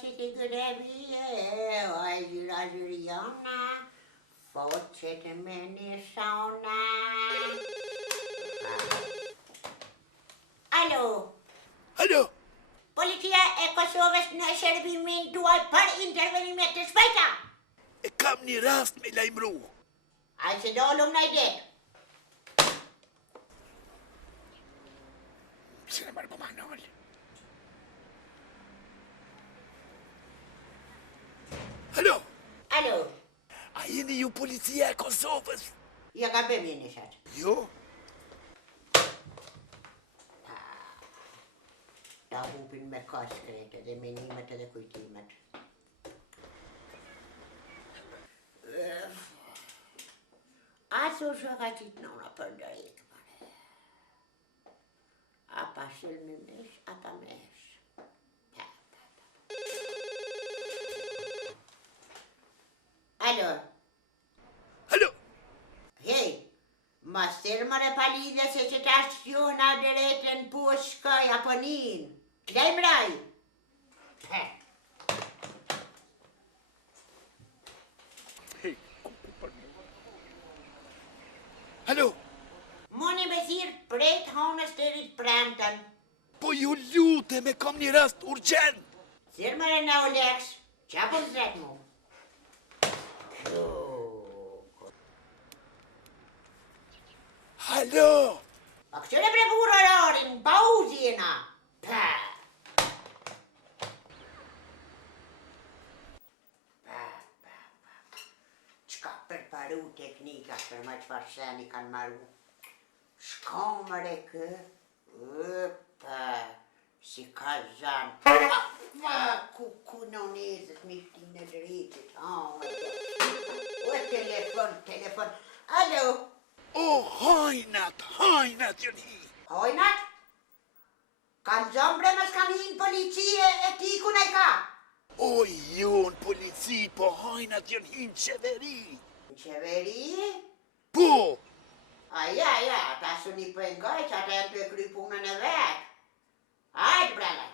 që të grevi o e gjyra foqet me një sauna. Alo? Alo? Policia e Kosovës në shërbimin tuaj për intervenimet të shpejta. E kam një rast me lajmëru. A që dollum në idek. Se në marë për manol. Alo? Alo? A jeni ju policia e Kosovës? Ja ka bëm një shatë. Jo? Ta hupin me kaskret edhe menimet edhe kujtimet. Aso shakatit nëna për drejt, mare. A pa shil me mesh, a pa mesh. Alo? Alo? Hej, ma stërmër e palidhe se që ta shqona drejtën pushkoj apo nin. Klejmraj! Hej, Alo? Moni me thirë prejt honës të rritë premtën. Po ju lute me kam një rast urgent. Sirmër e në Olex, qa po të zret mu? Alo? A këqëre bregur orarin, pa uzjena. Qka përparu teknika për ma qfar sheni kanë maru? Shkomër e kë? Si ka zanë. Ku në nezët mishtin e drejtit. O, telefon. Alo? O, hajnat jën hi. Hojnat? Kanë zombre më s'kanë hinë policie e ti ku nej ka? O, jon polici, po hajnat jën hi në qeveri. Në qeveri? Po, Ja, ta su një pëngaj që ata janë të kry punën e vetë. Hajtë, brale.